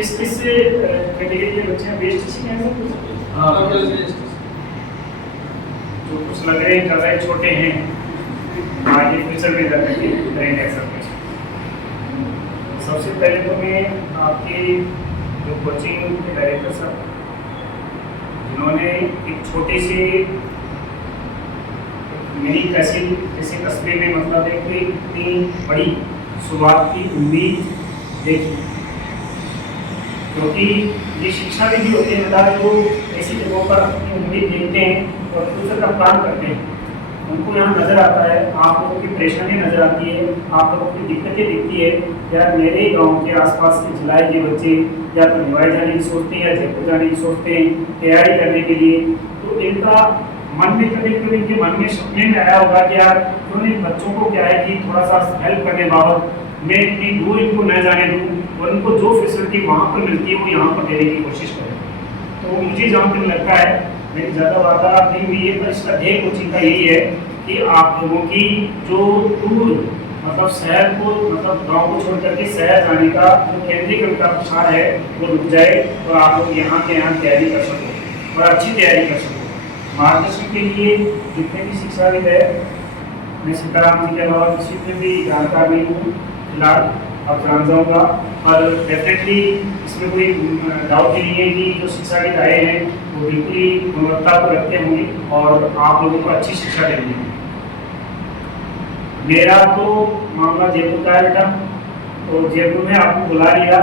किस कैटेगरी के बच्चे हैं? बेस्ट टीचिंग है सब कुछ? हाँ जो कुछ लग रहे हैं कर रहे हैं, छोटे हैं, आगे फ्यूचर में जाकर के करेंगे सब कुछ। सबसे पहले तो मैं आपके जो कोचिंग के डायरेक्टर साहब, जिन्होंने एक छोटी सी मिनी तहसील जैसे कस्बे में मतलब है कि इतनी बड़ी शुरुआत की उम्मीद देखी, क्योंकि ये शिक्षा भी होती है बेटा जो ऐसी जगहों पर अपनी उम्मीद देखते हैं और फ्यूचर का प्लान करते हैं। उनको यहाँ नज़र आता है, आप लोगों की परेशानी नज़र आती है, आप लोगों की दिक्कतें दिखती है। या मेरे गांव के आसपास के जिले के बच्चे या तो निवाई जाने की सोचते हैं या जयपुर जाने की सोचते हैं तैयारी करने के लिए, तो इनका मन में कभी कभी इनके मन में सपने में आया होगा कि यार क्यों नहीं बच्चों को क्या है कि थोड़ा सा हेल्प करने बाबत मैं इतनी दूर इनको न जाने दूँ और इनको जो फैसिलिटी वहाँ पर मिलती है वो यहाँ पर देने की कोशिश करें। तो मुझे जहाँ तक लगता है, मेरी ज़्यादा वार्तालाप नहीं हुई है, पर इसका ध्येय कोचिंग का यही है कि आप लोगों की जो दूर मतलब शहर को मतलब गांव को छोड़ करके शहर जाने का जो केंद्रीकरण का प्रसार है वो रुक जाए और आप लोग यहाँ के यहाँ तैयारी कर सको और अच्छी तैयारी कर सको। मार्गदर्शन के लिए जितने भी शिक्षाविद है, मैं सीताराम जी के अलावा किसी पे भी जानकार नहीं हूँ फिलहाल, अब जान जाऊँगा। और डेफिनेटली इसमें कोई डाउट ही नहीं है कि जो शिक्षाविद आए हैं वो बिल्कुल ही गुणवत्ता को रखते होंगे और आप लोगों को अच्छी शिक्षा देंगे। मेरा तो मामला जयपुर का है बेटा, तो जयपुर में आपको बुला लिया,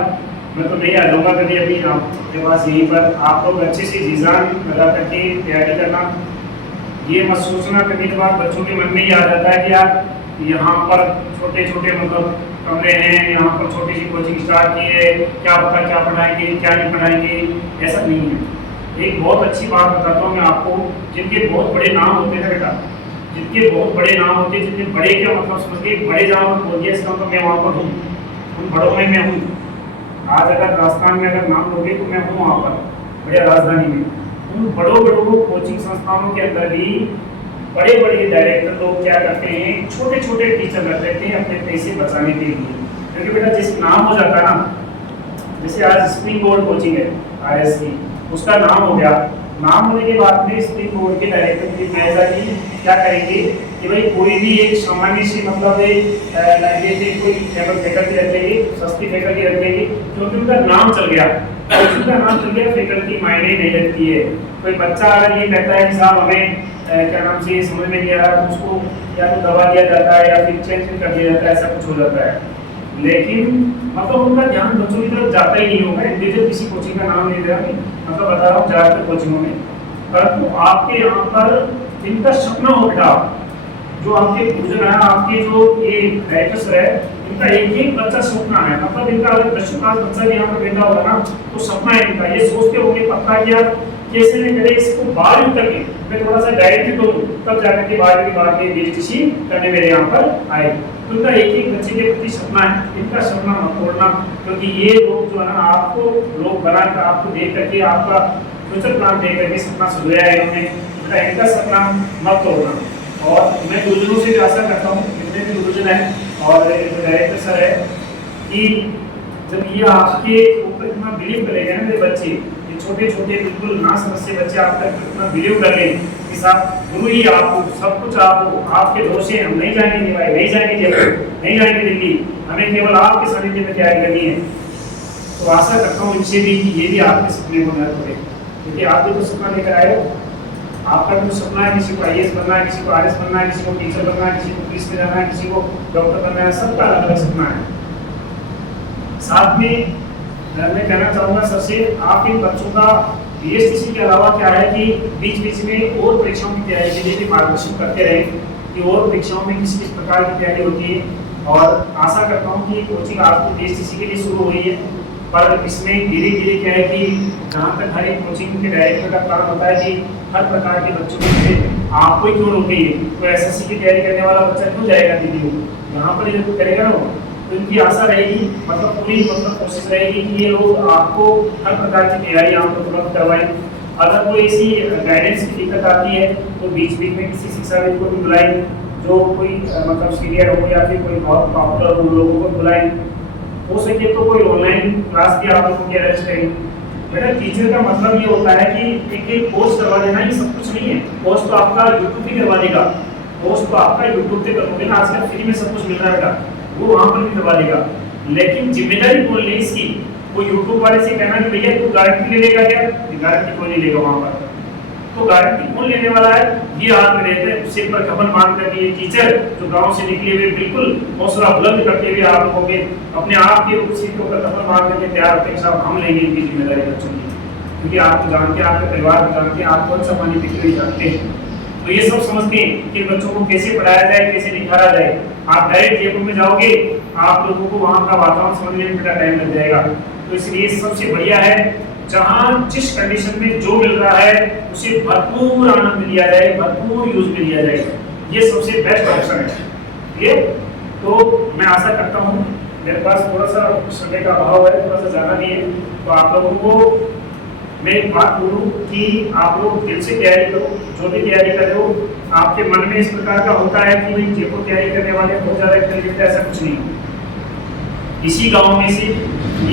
मैं तो नहीं आ जाऊँगा कभी अभी आपके पास यहीं पर। आप लोग अच्छे से जीजान लगा करके तैयारी करना। ये मत सोचना कभी कभार बच्चों के मन में ही आ जाता है कि यार यहाँ पर छोटे छोटे मतलब कमरे हैं, यहाँ पर छोटी सी कोचिंग स्टार्ट की है, क्या पता क्या पढ़ाएंगे क्या नहीं पढ़ाएंगे। ऐसा नहीं है। एक बहुत अच्छी बात बताता हूँ मैं आपको, जिनके बहुत बड़े नाम होते हैं बेटा, जिनके बहुत बड़े नाम होते हैं, जिनके बड़े क्या मतलब समझिए बड़े जहाँ पर बोल दिया इसका मतलब मैं वहाँ पर हूँ, उन बड़ों में मैं हूँ। आज अगर राजस्थान में अगर नाम लोगे तो मैं हूँ वहाँ पर बड़े राजधानी में। उन बड़ों कोचिंग संस्थानों के अंदर भी बड़े बड़े डायरेक्टर लोग क्या करते हैं, छोटे छोटे टीचर रख लेते हैं अपने पैसे बचाने के लिए। क्योंकि बेटा जिस नाम हो जाता है ना, जैसे आज स्प्रिंग बोर्ड कोचिंग है IS की, उसका नाम हो गया, नाम होने के बाद में स्प्रिंग बोर्ड के डायरेक्टर की मैनेजर की क्या करेंगे कि भाई कोई भी एक सामान्य सी मतलब लैंग्वेज कोई फैकल्टी रख लेंगे, सस्ती फैकल्टी रख लेंगे, क्योंकि उनका नाम चल गया। उनका नाम चल गया, फैकल्टी मायने नहीं रखती है। कोई बच्चा अगर ये कहता है कि साहब हमें क्या नाम से समझ में नहीं आ रहा, तो उसको या तो दबा दिया जाता है या फिर चेंज कर दिया जाता है, ऐसा कुछ हो जाता है। लेकिन मतलब उनका ध्यान बच्चों की तरफ जाता ही नहीं होगा। इंडिविजुअल किसी कोचिंग का नाम नहीं दे रहा, मतलब बता रहा हूँ ज़्यादातर कोचिंगों में, परंतु आपके यहाँ पर इनका सपना हो बेटा, जो आपके गुरुजन है, आपके जो ये डायरेक्टर्स है, इनका एक एक बच्चा सपना है। मतलब इनका अगर 10वीं क्लास बच्चा भी यहाँ पर बैठा होगा ना, तो सपना है इनका, ये सोचते होंगे पक्का कि यार कैसे नहीं करे इसको 12वीं तक मैं थोड़ा सा डायरेक्ट करूँ, तब जाकर के 12वीं के बाद में बीएसटीसी करने मेरे यहाँ पर आए। तो इनका एक एक बच्चे के प्रति सपना है, इनका सपना मत तोड़ना, क्योंकि ये लोग जो है ना आपको लोग बनाकर आपको देख करके आपका फ्यूचर प्लान देख करके सपना सजाया है इन्होंने, इनका सपना मत तोड़ना। और मैं गुरुजनों से भी आशा करता हूँ, जितने भी गुरुजन है और डायरेक्टर सर है, कि जब ये आपके ऊपर इतना बिलीव करेंगे ना मेरे बच्चे, ये छोटे छोटे बिल्कुल ना समझ से बच्चे आप तक इतना बिलीव कर लें कि साहब गुरु ही आपको सब कुछ, आपके दोष हैं, हम नहीं जाएंगे निभाए, नहीं जाएंगे जयपुर, नहीं जाएंगे दिल्ली, हमें केवल आपके सानिध्य में तैयारी करनी है। तो आशा करता हूँ इनसे भी कि ये भी आपके सपने को मदद करें, क्योंकि आप भी तो सपना लेकर आए हो। आपका जो सपना है, किसी को IAS बनना है, किसी को RS बनना है, किसी को टीचर बनना है, किसी को पुलिस में जाना है, किसी को डॉक्टर बनना है, सबका अलग अलग सपना है। साथ में मैं कहना चाहूँगा सबसे, आप इन बच्चों का BSTC के अलावा क्या है कि बीच बीच में और परीक्षाओं की तैयारी के लिए भी मार्गदर्शन करते रहें कि और परीक्षाओं में किस किस प्रकार की तैयारी होती है। और आशा करता हूँ कि कोचिंग आपको BSTC के लिए शुरू हुई है, पर इसमें धीरे धीरे क्या है कि जहाँ तक हर एक कोचिंग के डायरेक्टर का काम होता है कि हर प्रकार के बच्चों के लिए आपको ही क्यों रोकेंगे, कोई SSC की तैयारी करने वाला बच्चा क्यों जाएगा दिल्ली को, यहाँ पर ही करेगा ना। तो इनकी आशा रहेगी, मतलब पूरी मतलब कोशिश रहेगी कि ये लोग आपको हर प्रकार की तैयारी यहाँ पर उपलब्ध करवाएं। अगर कोई ऐसी गाइडेंस की दिक्कत आती है तो बीच बीच में किसी शिक्षाविद को भी बुलाएं, जो कोई मतलब सीनियर हो या फिर कोई बहुत पॉपुलर हो, लोगों को बुलाएं। हो सके तो कोई ऑनलाइन क्लास भी आप लोगों की अरेंज करें। बेटा टीचर का मतलब ये होता है कि एक कोर्स करवा देना ये सब कुछ नहीं है। कोर्स तो आपका यूट्यूब भी करवा देगा, कोर्स तो आपका यूट्यूब पे करोगे ना, आजकल फ्री में सब कुछ मिल रहा है बेटा, वो वहाँ पर भी करवा देगा। लेकिन जिम्मेदारी कौन ले इसकी? वो यूट्यूब वाले से कहना कि भैया तू गारंटी ले लेगा क्या? गारंटी कोई नहीं लेगा वहाँ पर। तो गारंटी कौन लेने वाला है? ये हाथ में रहते हैं सिर पर खबर बांध कर ये टीचर जो गांव से निकले हुए बिल्कुल हौसला बुलंद करते हुए आप लोगों के अपने आप के सिर के ऊपर खबर बांध करके तैयार होते हैं साहब हम लेंगे इनकी जिम्मेदारी बच्चों की, क्योंकि आप जानते हैं, आपके परिवार को जानते हैं, आप कौन सा पानी पीते हुए जानते हैं। तो ये सब समझते हैं कि बच्चों को कैसे पढ़ाया जाए, कैसे निखारा जाए। आप डायरेक्ट जयपुर में जाओगे, आप लोगों को वहाँ का वातावरण समझने में बेटा टाइम लग जाएगा। तो इसलिए सबसे बढ़िया है जहाँ जिस कंडीशन में जो मिल रहा है उसे भरपूर आनंद लिया जाए, भरपूर यूज में लिया जाए, ये सबसे बेस्ट ऑप्शन है। ये तो मैं आशा करता हूँ, मेरे पास थोड़ा सा समय का अभाव है, थोड़ा सा ज़्यादा नहीं है, तो आप लोगों को मैं एक बात बोलूँ कि आप लोग दिल से तैयारी करो, जो भी तैयारी कर रहे हो। आपके मन में इस प्रकार का होता है कि भाई जयपुर तैयारी करने वाले बहुत ज़्यादा इंटेलिजेंट, ऐसा कुछ नहीं। इसी गाँव में से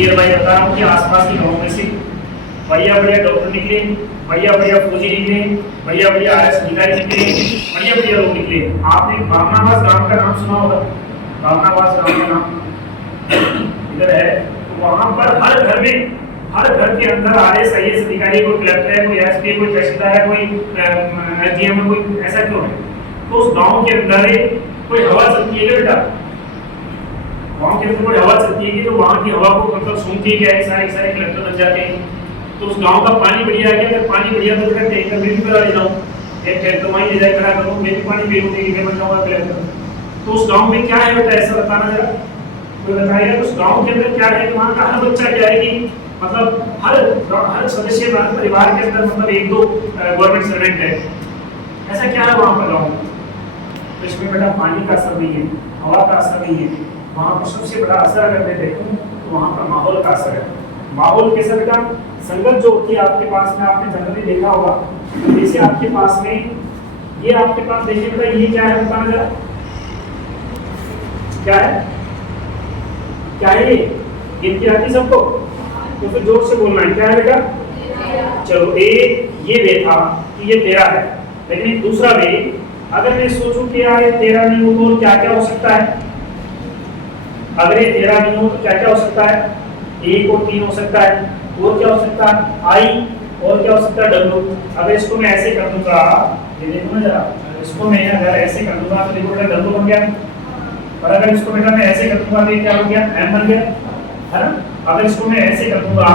ये भाई बता रहा हूँ कि आसपास के गाँव में से बढ़िया बढ़िया डॉक्टर निकले, बढ़िया बढ़िया फौजी निकले, बढ़िया बढ़िया आरएस अधिकारी निकले, बढ़िया बढ़िया लोग निकले। आपने बामनावास गांव का नाम सुना होगा, बामनावास गांव का नाम इधर है। तो वहां पर हर घर में, हर घर के अंदर आरएस आईएएस अधिकारी, कोई कलेक्टर है, कोई एसपी, कोई तहसीलदार है, कोई एसडीएम है, कोई ऐसा क्यों है? तो उस गाँव के अंदर कोई हवा चलती है बेटा, गाँव के अंदर कोई हवा चलती है कि तो वहाँ की हवा को मतलब सूंघती है, सारे सारे कलेक्टर बन जाते हैं। तो उस गांव का पानी बढ़िया है, अगर पानी बढ़िया तो बेटा टैंकर में भी करा ले जाऊँ, एक टैंकर वहीं ले जाकर करा करूँ, मैं भी पानी पी लूँगी, मैं बन जाऊँगा कलेक्टर। तो उस गांव में क्या है बेटा, ऐसा बताना जरा, कोई बताइएगा। उस गांव के अंदर क्या है कि वहाँ का हर बच्चा क्या है कि मतलब हर सदस्य परिवार के अंदर मतलब एक दो गवर्नमेंट सर्वेंट है, ऐसा क्या है वहाँ पर गाँव? तो इसमें बेटा पानी का असर नहीं है, हवा का असर नहीं है, वहाँ पर सबसे बड़ा असर अगर मैं देखूँ तो वहाँ पर माहौल का असर है। माहौल कैसा बेटा? संगत जो होती है आपके पास में, आपने जनरली देखा होगा, जैसे आपके पास में ये आपके पास देखिए बेटा, ये क्या है बताना जरा, क्या है, क्या है ये? गिनती आती सबको? तो फिर जोर से बोलना है, क्या है बेटा? चलो एक ये वे था कि ये 13 है, लेकिन एक दूसरा वे, अगर मैं सोचूं कि यार ये 13 नहीं हो तो क्या क्या हो सकता है? अगर ये 13 नहीं हो तो क्या क्या हो सकता है? 1 और 3 हो सकता है, और क्या हो सकता है? आई, और क्या हो सकता है? डब्ल्यू। अगर इसको मैं ऐसे कर दूंगा, ये देखो ना जरा, इसको मैं अगर ऐसे कर दूंगा तो देखो बेटा डब्ल्यू बन गया, और अगर इसको बेटा मैं ऐसे कर दूंगा तो ये क्या हो गया? एम बन गया, है ना? अगर इसको मैं ऐसे कर दूंगा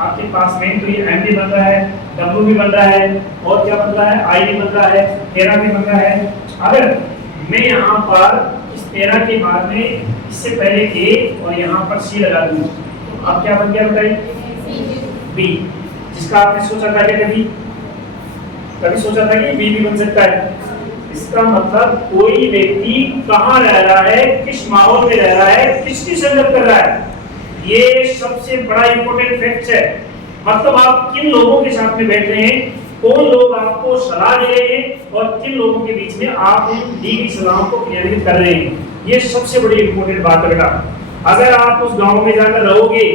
आपके पास में तो ये एम भी बन रहा है, डब्ल्यू भी बन रहा है, और क्या बन रहा है? आई भी बन रहा है, 13 भी बन रहा है। अगर मैं यहाँ पर इस 13 के बाद में इससे पहले ए और यहाँ पर सी लगा दूँ तो अब क्या बन गया बताइए? बी, जिसका आपने सोचा था कि कभी सोचा था कि बी भी बन सकता है। इसका मतलब कोई व्यक्ति कहाँ रह रहा है, किस माहौल में रह रहा है, किसकी संगत कर रहा है, ये सबसे बड़ा इंपॉर्टेंट फैक्ट है। मतलब आप किन लोगों के साथ में बैठ रहे हैं, कौन लोग आपको सलाह दे रहे हैं और किन लोगों के बीच में आप उन दी गई सलाह को क्रियान्वित कर रहे हैं, ये सबसे बड़ी इंपॉर्टेंट बात है बेटा। अगर आप उस गांव में जाकर रहोगे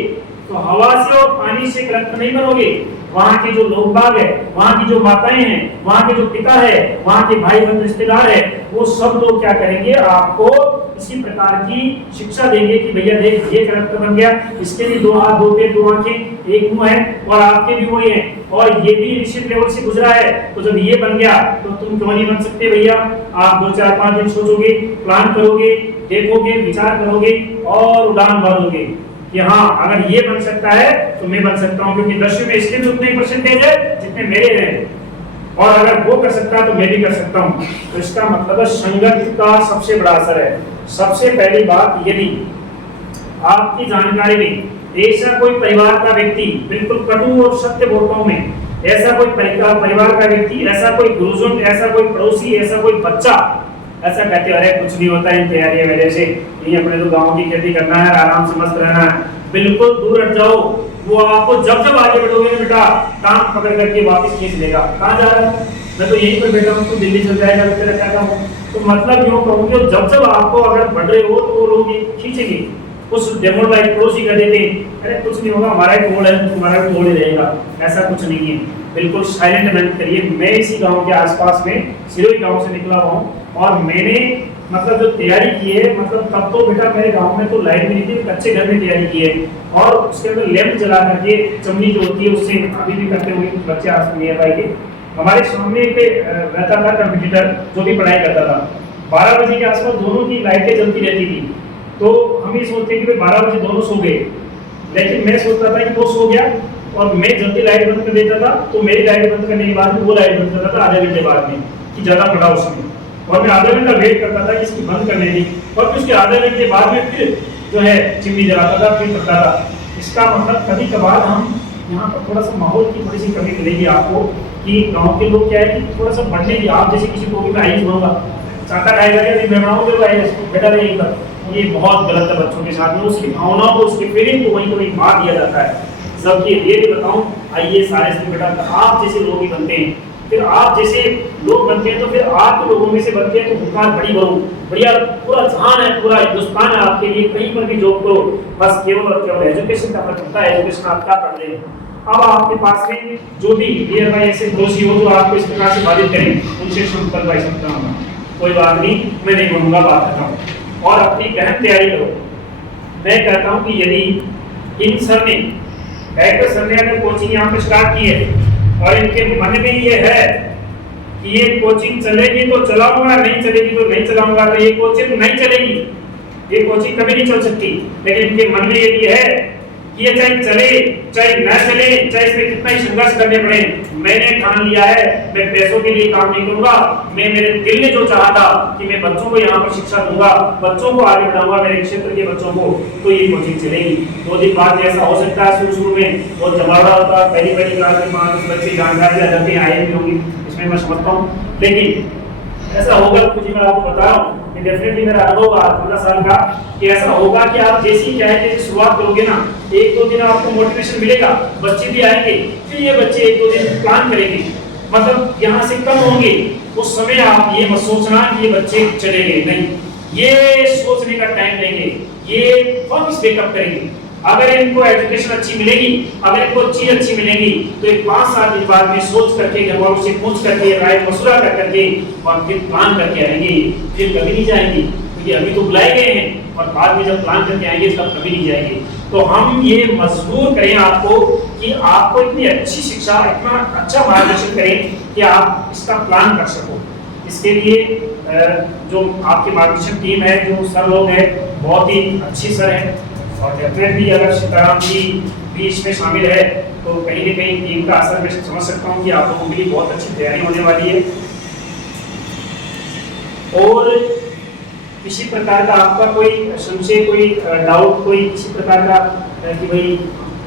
तो हवा से और पानी से कलेक्टर नहीं बनोगे, वहाँ के जो लोग बाग है, वहाँ की जो माताएं हैं, वहाँ के जो पिता है, वहाँ के भाई बंधु रिश्तेदार है, वो सब लोग क्या करेंगे? आपको इसी प्रकार की शिक्षा देंगे कि भैया देख ये कलेक्टर बन गया, इसके भी 2 हाथ 2 पैर 2 आंखें 1 मुंह है और आपके भी वही हैं, और ये भी निश्चित लेवल से गुजरा है, तो जब ये बन गया तो तुम क्यों नहीं बन सकते भैया? आप 2 4 5 दिन सोचोगे, प्लान करोगे, देखोगे, विचार करोगे और उड़ान भरोगे कि हाँ अगर ये बन सकता है तो मैं बन सकता हूँ, क्योंकि 10वीं में इसके भी उतने ही परसेंटेज है जितने मेरे हैं, और अगर वो कर सकता है तो मैं भी कर सकता हूँ। तो इसका मतलब है संगत का सबसे बड़ा असर है। सबसे पहली बात, यदि आपकी जानकारी में ऐसा कोई परिवार का व्यक्ति, बिल्कुल कटु और सत्य बोलता हूं मैं, ऐसा कोई परिवार का व्यक्ति, ऐसा कोई गुरुजन, ऐसा कोई पड़ोसी, ऐसा कोई बच्चा ऐसा कहते अरे कुछ नहीं होता इन तैयारी वजह से, ये अपने तो गाँव की खेती करना है, आराम से मस्त रहना है, बिल्कुल दूर हट जाओ। वो आपको जब जब आगे बढ़ोगे ना बेटा, काम पकड़ करके वापस खींच लेगा। कहाँ जा रहा है? मैं तो यहीं पर बैठा हूँ, तो दिल्ली चल जाएगा, तेरा क्या काम? तो मतलब यूँ कहूँगी जब जब आपको अगर बढ़ रहे हो तो वो लोग खींचेंगे, कुछ डेमोक्रेट पड़ोसी कर देते अरे कुछ नहीं होगा, हमारा ही टोल है, तुम्हारा भी टोल ही रहेगा, ऐसा कुछ नहीं है। बिल्कुल साइलेंट मेहनत करिए। मैं इसी गांव के आसपास में सिरोही गांव से निकला हुआ हूँ और मैंने मतलब जो तैयारी की है, मतलब तब तो बेटा मेरे गांव में तो लाइट भी नहीं थी, कच्चे घर में तैयारी की है और उसके अंदर लैंप जला करके चमनी जो होती है उससे अभी भी करते हुए बच्चे आज नियर बाई के हमारे सामने एक रहता था कंप्यूटर जो भी पढ़ाई करता था। 12 बजे के आसपास दोनों की लाइटें जलती रहती थी, तो हम ये सोचते कि 12 बजे दोनों सो गए, लेकिन मैं सोचता था कि वो सो गया और मैं जल्दी लाइट बंद कर देता था, तो मेरी लाइट बंद करने के बाद में वो लाइट बंद करता था आधे घंटे बाद में कि ज़्यादा पड़ा उसमें, और मैं आधा घंटा वेट करता था कि इसकी बंद करने की, और फिर उसके आधे घंटे बाद में फिर जो है चिमनी जलाता था, फिर करता था। इसका मतलब कभी कभार हम यहाँ पर थोड़ा सा माहौल की थोड़ी सी कमी मिलेगी आपको कि गाँव के लोग क्या है कि थोड़ा सा बढ़ने की, आप जैसे किसी को भी मैं आई सुनाऊंगा चाटा खाएगा नहीं, मैं बनाऊंगा बेटा नहीं कर, ये बहुत गलत है बच्चों के साथ में। उसकी भावनाओं को, उसकी फीलिंग को वहीं कहीं मार दिया जाता है। सबके ये भी बताऊं, आइए सारे से बेटा आप जैसे लोग ही बनते हैं, फिर आप जैसे लोग बनते हैं तो फिर आप लोगों में से बनते हैं तो हुंकार बड़ी बड़ो बढ़िया, पूरा जहान है, पूरा हिंदुस्तान है आपके लिए, कहीं पर भी जॉब करो, बस केवल और केवल एजुकेशन का फर्क होता है, एजुकेशन आप क्या पढ़ रहे हैं। अब आपके पास में जो भी नियर बाई ऐसे दोषी हो जो आपको इस प्रकार से बाधित करें, उनसे संपर्क कर सकता हूँ, कोई बात नहीं, मैं नहीं बोलूँगा, बात करता हूँ और अपनी गहन तैयारी करो। मैं कहता हूँ कि यदि इन सर ने डायरेक्टर सर ने अगर कोचिंग यहाँ पे स्टार्ट की है और इनके मन में ये है कि ये कोचिंग चलेगी तो चलाऊंगा, नहीं चलेगी तो नहीं चलाऊंगा, तो ये कोचिंग नहीं चलेगी, ये कोचिंग कभी नहीं चल सकती। लेकिन इनके मन में ये है कि ये चाहे चले चाहे न चले, चाहे इसमें कितना ही संघर्ष करने पड़े, मैंने ठान लिया है मैं पैसों के लिए काम नहीं करूंगा। मैं मेरे दिल ने जो चाहा था कि मैं बच्चों को यहाँ पर शिक्षा दूंगा, बच्चों को आगे बढ़ाऊंगा, मेरे क्षेत्र के बच्चों को, तो ये कोचिंग चलेगी। 2 दिन बाद ऐसा हो सकता है शुरू में बहुत जमावड़ा होता है, पहली क्लास में 5 बच्चे जानकारी ले जाते हैं, आए भी होंगी, इसमें मैं समझता हूँ, लेकिन ऐसा होगा कुछ मैं आपको बता रहा हूँ कि डेफिनेटली मेरा अनुभव 15 साल का कि ऐसा होगा कि आप जैसी क्या है जैसे शुरुआत करोगे ना, 1-2 दिन आपको मोटिवेशन मिलेगा, बच्चे भी आएंगे, फिर ये बच्चे 1-2 दिन प्लान करेंगे, मतलब यहाँ से कम होंगे, उस समय आप ये मत सोचना कि ये बच्चे चले गए, नहीं, ये सोचने का टाइम लेंगे, ये वापस बेकअप करेंगे। अगर इनको एजुकेशन अच्छी मिलेगी, अगर इनको चीज अच्छी मिलेगी तो एक 5-7 दिन बाद में सोच करके, घर वालों से पूछ करके, राय मशुरा कर करके और फिर प्लान करके आएंगे, फिर कभी नहीं जाएंगे, क्योंकि अभी तो बुलाए गए हैं और बाद में जब प्लान करके आएंगे तब कभी नहीं जाएंगे। तो हम ये मजबूर करें आपको कि आपको इतनी अच्छी शिक्षा, इतना अच्छा मार्गदर्शन करें कि आप इसका प्लान कर सको। इसके लिए जो आपकी मार्गदर्शन टीम है, जो सर लोग हैं, बहुत ही अच्छी सर है, और डेफिनेटली अगर सीताराम जी भी इसमें शामिल है तो कहीं न कहीं टीम का असर मैं समझ सकता हूँ कि आप लोगों के लिए बहुत अच्छी तैयारी होने वाली है। और किसी प्रकार का आपका कोई संशय, कोई डाउट, कोई किसी प्रकार का कि भाई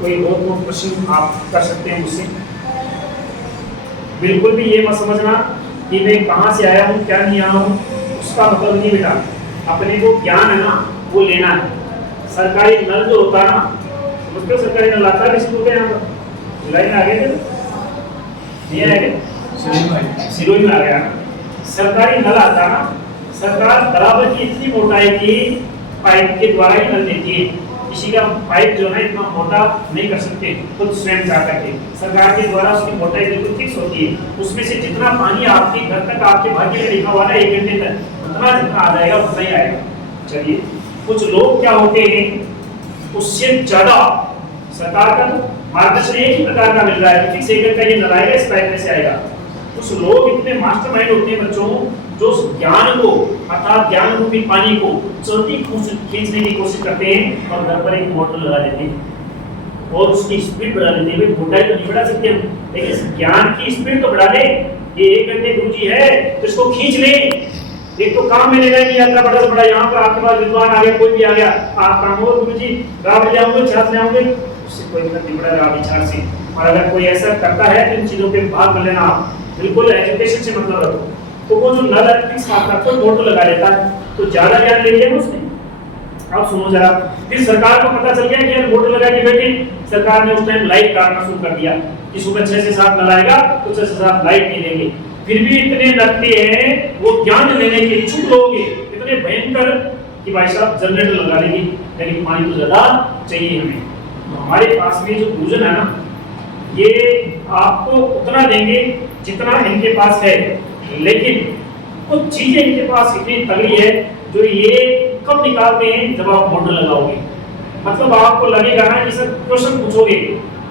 कोई और प्रश्न आप कर सकते हैं मुझसे। बिल्कुल भी ये मत समझना कि मैं कहाँ से आया हूँ, क्या नहीं आया हूँ, उसका मतलब नहीं बेटा। अपने को ज्ञान है ना वो लेना है। सरकारी नल जो होता है ना, उसको सरकारी नल आता है किसी को यहाँ पर लाइन आ गए थे, नहीं आएंगे, सिरोही में आ गया। सरकारी नल आता है ना, सरकार बराबर की इतनी मोटाई की पाइप के द्वारा ही नल देती है। किसी का पाइप जो है इतना मोटा नहीं कर सकते खुद स्वयं जा करके, सरकार के द्वारा उसकी मोटाई बिल्कुल फिक्स होती है। उसमें से जितना पानी आपके घर तक, आपके भाग्य में लिखा हुआ है 1 घंटे तक, उतना जितना आ जाएगा उतना ही आएगा। चलिए, कुछ लोग क्या होते हैं उससे ज्यादा सरकार का मार्गदर्शन एक ही प्रकार का मिल रहा है, फिक्स 1 घंटा ये नल आएगा, इस पाइप में से आएगा। कुछ लोग इतने मास्टरमाइंड होते हैं बच्चों, जो ज्ञान को, अर्थात ज्ञान रूपी पानी को जल्दी खींचने की कोशिश करते हैं और घर पर एक मोटर लगा देते हैं और उसकी स्पीड बढ़ा देते हैं। मोटाई तो नहीं बढ़ा सकते हम, लेकिन ज्ञान की स्पीड तो बढ़ा दे। ये 1 घंटे गुरुजी है तो इसको खींच ले। एक तो काम में लेना नहीं आता, बड़ा से बड़ा यहाँ पर आपके पास विद्वान आ गया, कोई भी आ गया, आप काम हो गुरुजी रात ले आऊंगे, छात्र ले आऊंगे, उससे कोई मतलब नहीं पड़ा रहा विचार से। और अगर कोई ऐसा करता है तो इन चीजों पे भाग कर लेना, आप बिल्कुल एजुकेशन से मतलब रखो। तो वो जो नल फिक्स आता है, कोई मोटर लगा लेता है, तो ज्यादा ज्ञान ले लिया उसने। अब सुनो जरा, फिर सरकार को पता चल गया कि यार मोटर लगा के बैठी, सरकार ने उस टाइम लाइट काटना शुरू कर दिया कि सुबह 6 से 7 नल आएगा तो 6 से 7 लाइट नहीं देंगे। फिर भी इतने लगते हैं वो ज्ञान लेने के इच्छुक लोग इतने भयंकर कि भाई साहब जनरेटर लगा लेंगे, लेकिन पानी तो ज़्यादा चाहिए हमें। तो हमारे पास में जो भोजन है ना, ये आपको उतना देंगे जितना इनके पास है, लेकिन कुछ चीज़ें इनके पास इतनी तगड़ी है जो ये कब निकालते हैं, जब आप मोटर लगाओगे। मतलब आपको लगेगा ना कि सर क्वेश्चन पूछोगे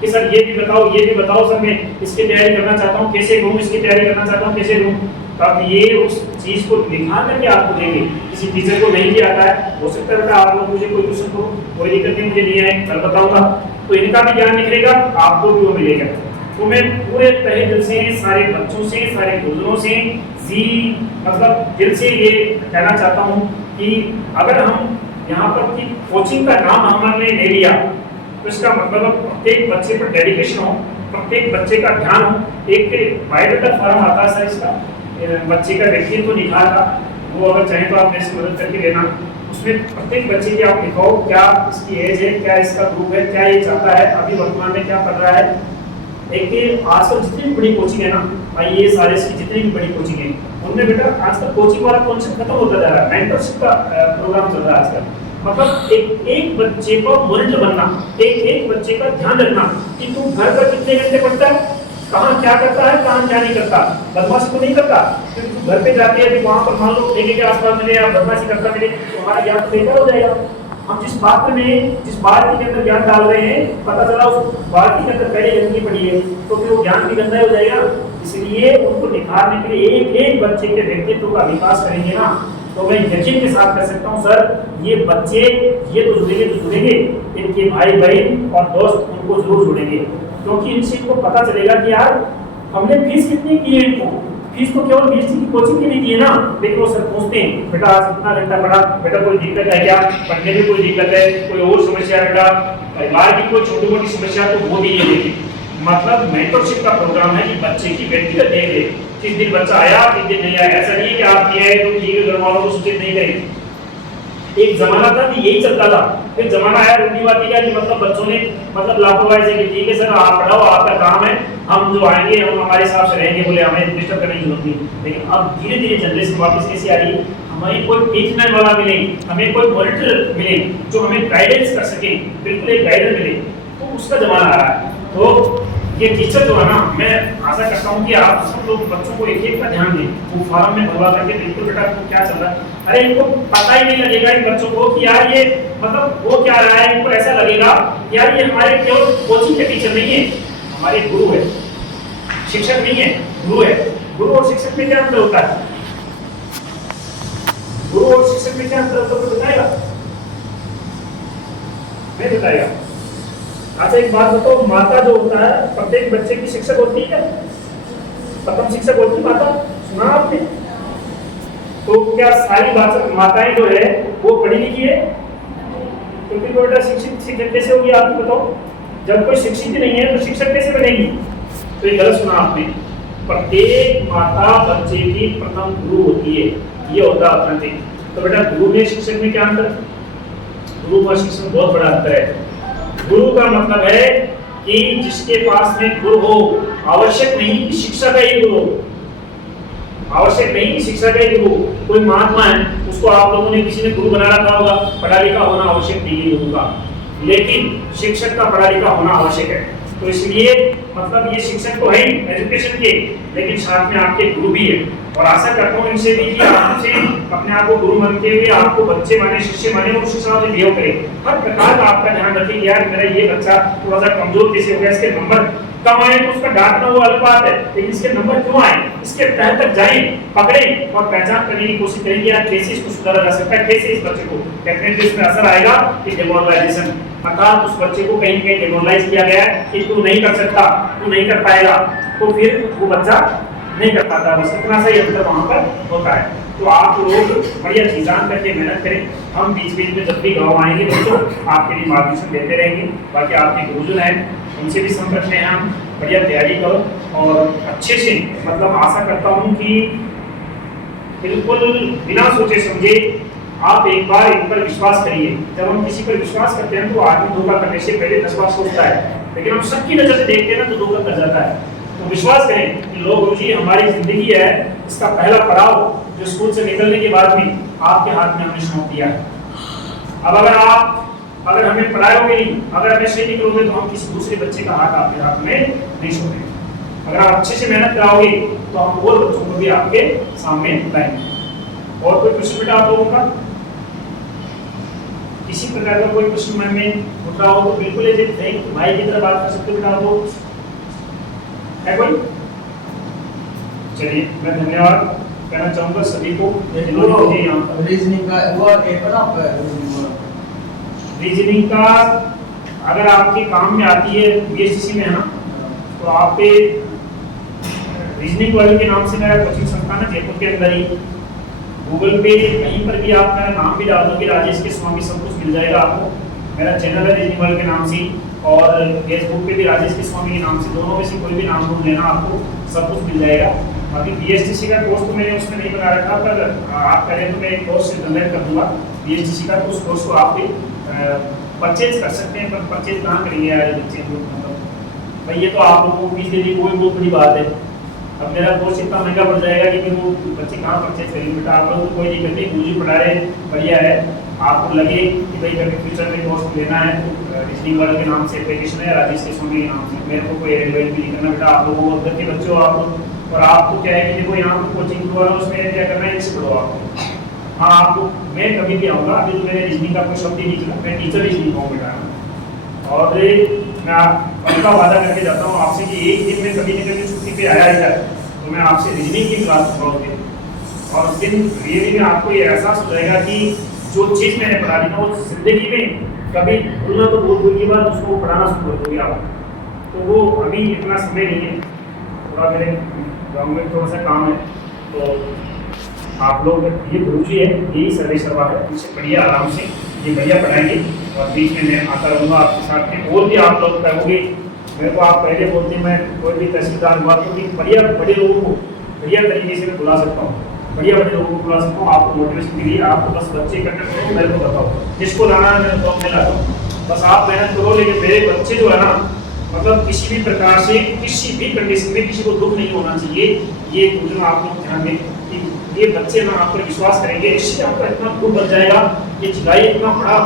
कि सर ये भी बताओ सर, मैं इसकी तैयारी करना चाहता हूँ, कैसे करूँ, इसकी तैयारी करना चाहता हूँ, कैसे करूँ। तो आप ये उस चीज़ को दिखा करके आपको देंगे। किसी टीचर को नहीं भी आता है, हो सकता है बेटा आप लोग मुझे कोई क्वेश्चन करो, कोई दिक्कत नहीं, मुझे नहीं आए, कल बताऊंगा, तो इनका भी ज्ञान निकलेगा, आपको भी वो मिलेगा। तो मैं पूरे तहे दिल से सारे बच्चों से, सारे गुरुजनों से मतलब दिल से ये कहना चाहता हूँ कि अगर हम यहाँ पर की कोचिंग का नाम हमने ले लिया, तो इसका मतलब प्रत्येक बच्चे पर डेडिकेशन हो, प्रत्येक बच्चे का ध्यान हो। एक बायोडाटा फॉर्म आता है सर, इसका बच्चे का व्यक्तित्व निखार का, वो अगर चाहे तो आप मेरे से मदद करके लेना। उसमें प्रत्येक बच्चे की आप लिखाओ क्या इसकी एज है, क्या इसका ग्रुप है, क्या ये चाहता है, अभी वर्तमान में क्या पढ़ रहा है। एक आजकल जितनी भी बड़ी कोचिंग है ना, IAS RS की जितनी भी बड़ी कोचिंग है, उनमें बेटा आजकल कोचिंग वाला कॉन्सेप्ट खत्म होता जा रहा है, मेंटरशिप का प्रोग्राम चल रहा है आजकल। मतलब एक बच्चे को मॉनिटर बनना, एक बच्चे का ध्यान रखना कि तू घर पर कितने घंटे पढ़ता है, कहाँ क्या करता है, कहाँ क्या नहीं करता, बदमाशी तो नहीं करता। क्योंकि तू घर पे जाके यदि वहाँ पर मान लो ठेके के आसपास मिले या बदमाशी करता मिले, तो हमारा ज्ञान तो बेकार हो जाएगा। हम जिस बाल्टी के अंदर ज्ञान डाल रहे हैं, पता चला उस बाल्टी के अंदर पहले गंदगी पड़ी है, तो फिर वो ज्ञान भी गंदा हो जाएगा। इसलिए उनको निखारने के लिए एक बच्चे के व्यक्तित्व का विकास करेंगे ना, तो मैं यकीन के साथ कह सकता हूँ सर, ये बच्चे ये तो जुड़ेंगे, इनके भाई बहन और दोस्त उनको जरूर जुड़ेंगे, क्योंकि इनसे इनको पता चलेगा कि यार हमने फीस कितनी की है इनको। फीस तो केवल BSc की कोचिंग के लिए दी है ना, लेकिन वो सर पूछते हैं बेटा आज कितना घंटा पढ़ा, बेटा कोई दिक्कत है क्या, पढ़ने में कोई दिक्कत है, कोई और समस्या है बेटा, परिवार की कोई छोटी मोटी समस्या, तो वो भी ये देखिए। मतलब मेंटरशिप का प्रोग्राम है कि बच्चे की व्यक्तिगत देख ले, किस दिन बच्चा आया, किस दिन नहीं आया। ऐसा नहीं है कि आप किए तो ठीक है, घर वालों को सूचित नहीं करें। एक जमाना था कि यही चलता था, फिर जमाना आया रूढ़िवादी का कि मतलब बच्चों ने मतलब लापरवाही से कि ठीक है सर आप पढ़ाओ, आपका काम है, हम जो आएंगे हम हमारे हिसाब से रहेंगे, बोले हमें डिस्टर्ब करने की जरूरत नहीं। लेकिन अब धीरे धीरे जनरेशन वापस कैसी आ रही है, हमें कोई टीचर वाला मिले, हमें कोई मॉनिटर मिले जो हमें गाइडेंस कर सके, बिल्कुल एक गाइडर मिले, तो उसका जमाना आ रहा है। तो ये टीचर जो है ना, मैं आशा करता हूँ कि आप सब लोग बच्चों को एक का ध्यान दें, वो फॉर्म में भरवा करके बिल्कुल बेटा तो क्या चल रहा है। अरे इनको पता ही नहीं लगेगा इन बच्चों को कि यार ये मतलब वो क्या रहा है, इनको ऐसा लगेगा यार ये हमारे केवल कोचिंग के टीचर नहीं है, हमारे गुरु है, शिक्षक नहीं है, गुरु है। गुरु और शिक्षक में क्या अंतर होता है, गुरु और शिक्षक में क्या अंतर होता है बताएगा, नहीं बताएगा। अच्छा एक बात बताओ, माता जो होता है प्रत्येक बच्चे की शिक्षक होती है, प्रथम शिक्षक होती है माता, सुना आपने? तो क्या सारी माताएं जो है वो पढ़ी लिखी है? तो फिर बेटा शिक्षक कैसे होगी आप बताओ? जब कोई शिक्षित नहीं है तो शिक्षक कैसे बनेगी? तो ये गलत सुना आपने। प्रत्येक माता बच्चे की प्रथम गुरु होती है, ये होता है ऑथेंटिक। तो बेटा गुरु में शिक्षक में क्या अंतर? गुरु और शिक्षक में बहुत बड़ा अंतर है। गुरु का मतलब है कि जिसके पास में गुरु हो, आवश्यक नहीं कि शिक्षा का ही गुरु, आवश्यक नहीं कि शिक्षा का ही गुरु। कोई महात्मा है, उसको आप लोगों ने किसी ने गुरु बना रखा होगा, पढ़ा लिखा होना आवश्यक नहीं है गुरु का, लेकिन शिक्षक का पढ़ा लिखा होना आवश्यक है। तो इसलिए मतलब ये शिक्षक तो है एजुकेशन के, लेकिन साथ में आपके गुरु भी है। और आशा करता हूँ इनसे भी कि आपसे अपने आप को गुरु मानते हुए आपको बच्चे माने, शिष्य माने और उस हिसाब से बिहेव करें। हर प्रकार का आपका ध्यान रखें यार मेरा ये बच्चा थोड़ा सा कमजोर कैसे हो गया, इसके नंबर कम आए तो उसका डांटना वो अलग बात है, लेकिन इसके नंबर क्यों आए, इसके तह तक जाएं, पकड़ें और पहचान करने की कोशिश करेंगे यार कैसे इसको सुधारा जा सकता है, कैसे इस बच्चे को डेफिनेटली इसमें असर आएगा कि डेमोरलाइजेशन, अर्थात उस बच्चे को कहीं कहीं डेमोरलाइज किया गया है कि तू नहीं कर सकता, तू नहीं कर पाएगा, तो फिर वो बच्चा नहीं कर पाता। बस इतना सा ही अंतर वहाँ पर होता है। तो आप लोग बढ़िया चीज़ जान करके मेहनत करें। हम बीच बीच में जब भी गाँव आएंगे दोस्तों आपके लिए मार्गदर्शन देते रहेंगे। बाकी आपके गुरुजन हैं उनसे भी संपर्क में हम बढ़िया तैयारी करो और अच्छे से मतलब आशा करता हूँ कि बिल्कुल बिना सोचे समझे आप एक बार इन पर विश्वास करिए। जब हम किसी पर विश्वास करते हैं तो आदमी धोखा करने से पहले 10 बार सोचता है, लेकिन हम सबकी नजर से देखते हैं ना तो धोखा कर जाता है। तो विश्वास करें कि लोग गुरुजी हमारी जिंदगी है, इसका पहला पड़ाव जो स्कूल से निकलने के बाद भी आपके हाथ में हमने सौंप दिया है। अब अगर आप अगर हमें पढ़ाओगे नहीं, अगर हमें सही नहीं करोगे तो हम किसी दूसरे बच्चे का हाथ आपके हाथ में नहीं छोड़ेंगे। अगर आप अच्छे से मेहनत कराओगे तो हम और बच्चों को भी आपके सामने लाएंगे। और कोई क्वेश्चन बेटा आप लोगों का? किसी प्रकार का कोई क्वेश्चन मन में उठ रहा हो तो बिल्कुल ऐसे भाई की तरह बात कर सकते हो बेटा आप लोग। है कोई? चलिए मैं धन्यवाद कहना चाहूंगा सभी को। रीजनिंग का वो एक ना रीजनिंग का अगर आपके काम में आती है बीएसटीसी में है ना, तो आप पे रीजनिंग वाले के नाम से मेरा कोचिंग संस्थान है जयपुर के अंदर ही। गूगल पे कहीं पर भी आप मेरा नाम भी डाल दोगे राजेश के स्वामी, सब कुछ मिल जाएगा आपको। मेरा चैनल है रीजनिंग वाले के नाम से, और फेसबुक पे भी राजेश के स्वामी के नाम से, दोनों में से कोई भी नाम ढूंढ लेना, आपको सब कुछ मिल जाएगा। अभी बीएसटीसी का कोर्स तो मैंने उसमें नहीं बना रखा, पर आप करें तो मैं एक कोर्स जनरेट कर दूंगा बीएसटीसी का, तो उस कोर्स को आप परचेज कर सकते हैं। पर परचेज कहाँ करेंगे यार बच्चे, मतलब भाई ये तो आप लोगों को फीस देने की कोई बहुत बड़ी बात है। अब मेरा कोर्स इतना महंगा पड़ जाएगा कि फिर वो बच्चे कहाँ परचेज करेंगे। बेटा आप लोग तो कोई दिक्कत नहीं, मुझे पढ़ा रहे बढ़िया है। आपको लगे कि भाई कभी फ्यूचर में कोर्स लेना है तो रीजनिंग वाले के नाम से एप्लीकेशन है, राजेश के स्वामी के नाम से, मेरे को कोई एडवाइस भी नहीं करना बेटा। आप लोगों को उधर के बच्चों आप लोग, और आपको क्या है कि देखो यहाँ पर कोचिंग हो रहा है, उसमें क्या करना है इससे पढ़ो आपको। हाँ आपको मैं कभी भी आऊँगा, अभी तो मेरे रीजनिंग का कोई शब्द ही नहीं चला, मैं टीचर रीजनिंग कहूँ बेटा। और मैं पक्का वादा करके जाता हूँ आपसे कि एक दिन में कभी न कभी छुट्टी पे आया ही जाए तो मैं आपसे रीजनिंग की क्लास पढ़ाऊंगी, और उस दिन रियली में आपको ये एहसास हो जाएगा कि जो चीज़ मैंने पढ़ा दी ना वो जिंदगी में कभी भूलना तो बहुत दूर की बात, उसको पढ़ाना शुरू कर दोगे आप। तो वो अभी इतना समय नहीं है, थोड़ा मेरे गाँव में थोड़ा सा काम है, तो आप लोग ये गुरु जी है, यही सर्वे सर्वा है, उनसे पढ़िए आराम से, ये बढ़िया पढ़ाएंगे। और बीच में मैं आता रहूँगा आपके साथ में, और भी आप लोग कहोगे मेरे को, आप पहले बोलते मैं कोई भी तहसीलदार हुआ तो बढ़िया बड़े लोगों को बढ़िया तरीके से मैं बुला सकता हूँ, बढ़िया बड़े लोगों को बुला सकता हूँ। आपको मोटिवेशन के लिए आपको बस बच्चे इकट्ठे करो, मेरे को बताओ जिसको लाना है मैं तो लाता हूँ, बस आप मेहनत करो। लेकिन मेरे बच्चे जो है ना, मतलब किसी भी प्रकार से किसी भी कंडीशन में किसी को दुख नहीं होना चाहिए। ये मुझे आप लोग ध्यान दें कि ये बच्चे ना आप पर विश्वास करेंगे, इससे आपका इतना ग्रुप बन जाएगा, ये चिलाई इतना बड़ा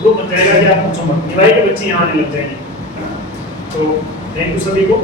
ग्रुप बन जाएगा कि आप पूछो मत, चिलाई के बच्चे यहाँ आने लग जाएंगे। तो थैंक यू सभी को।